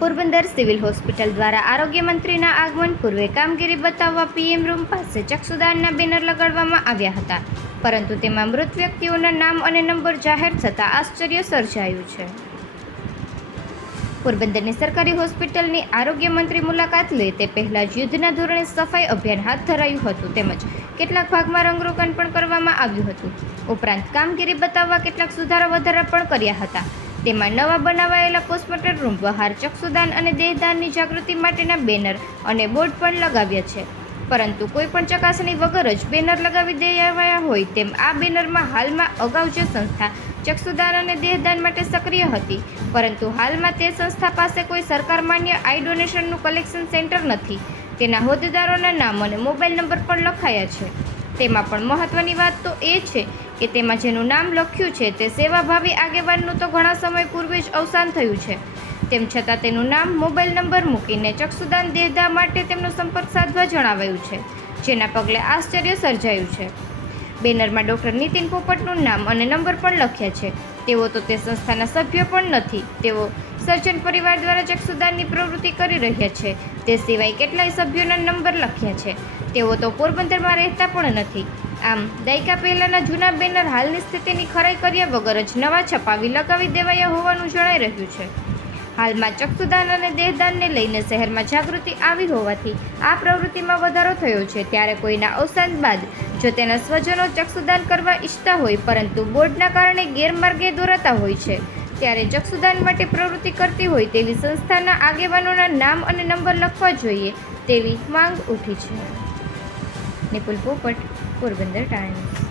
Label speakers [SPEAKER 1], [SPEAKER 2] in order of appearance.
[SPEAKER 1] Porbandar civil hospital દ્વારા આરોગ્ય મંત્રીના આગમન પૂર્વે કામગીરી બતાવવા પીએમ રૂમ પાસે ચક્ષુદાનના બેનર લગાડવામાં આવ્યા હતા. પરંતુ તેમાં મૃત વ્યક્તિઓના નામ અને નંબર જાહેર થતાં આશ્ચર્ય સર્જાયું છે. પોરબંદરની સરકારી હોસ્પિટલની આરોગ્ય મંત્રી મુલાકાત લે તે પહેલાં જ યુદ્ધના ધોરણે સફાઈ અભિયાન હાથ ધરાયું હતું તેમજ કેટલાક ભાગમાં રંગરોગન પણ કરવામાં આવ્યું હતું. ઉપરાંત કામગીરી બતાવવા કેટલાક સુધારા વધારા પણ કર્યા હતા. તેમાં નવા બનાવાયેલા પોસ્ટમોર્ટમ રૂમ, બહાર ચક્ષુદાન અને દેહદાનની જાગૃતિ માટેના બેનર અને બોર્ડ પણ લગાવ્યા છે. પરંતુ કોઈપણ ચકાસણી વગર જ બેનર લગાવી દેવાયા હોય તેમ આ બેનરમાં હાલમાં અગાઉ જે સંસ્થા ચક્ષુદાન અને દેહદાન માટે સક્રિય હતી, પરંતુ હાલમાં તે સંસ્થા પાસે કોઈ સરકાર માન્ય આઈ ડોનેશનનું કલેક્શન સેન્ટર નથી. તેના હોદ્દેદારોના નામ અને મોબાઈલ નંબર પણ લખાયા છે. તેમાં પણ મહત્ત્વની વાત તો એ છે કે તેમાં જેનું નામ લખ્યું છે તે સેવાભાવી આગેવાનનું તો ઘણા સમય પૂર્વે જ અવસાન થયું છે. તેમ છતાં તેનું નામ મોબાઈલ નંબર મૂકીને ચક્ષુદાન દેહદા માટે તેમનો સંપર્ક સાધવા જણાવાયું છે, જેના પગલે આશ્ચર્ય સર્જાયું છે. બેનરમાં ડૉક્ટર નીતિન પોપટનું નામ અને નંબર પણ લખ્યા છે. તેઓ તો તે સંસ્થાના સભ્ય પણ નથી, તેઓ સર્જન પરિવાર દ્વારા ચક્ષુદાનની પ્રવૃત્તિ કરી રહ્યા છે તે સિવાય કેટલાય સભ્યોના નંબર લખ્યા છે. તેઓ તો પોરબંદરમાં રહેતા પણ નથી. આમ, દાયકા પહેલાંના જૂના બેનર હાલની સ્થિતિની ખરાઈ કર્યા વગર જ નવા છપાવી લગાવી દેવાયા હોવાનું જણાઈ રહ્યું છે. હાલમાં ચક્ષુદાન અને દેહદાનને લઈને શહેરમાં જાગૃતિ આવી હોવાથી આ પ્રવૃત્તિમાં વધારો થયો છે. ત્યારે કોઈના અવસાન બાદ જો તેના સ્વજનો ચક્ષુદાન કરવા ઈચ્છતા હોય, પરંતુ બોર્ડના કારણે ગેરમાર્ગે દોરાતા હોય છે. ત્યારે ચક્ષુદાન માટે પ્રવૃત્તિ કરતી હોય તેવી સંસ્થાના આગેવાનોના નામ અને નંબર લખવા જોઈએ તેવી માંગ ઉઠી છે. નિપુલ પોપટ, પોરબંદર ટાઈમ્સ.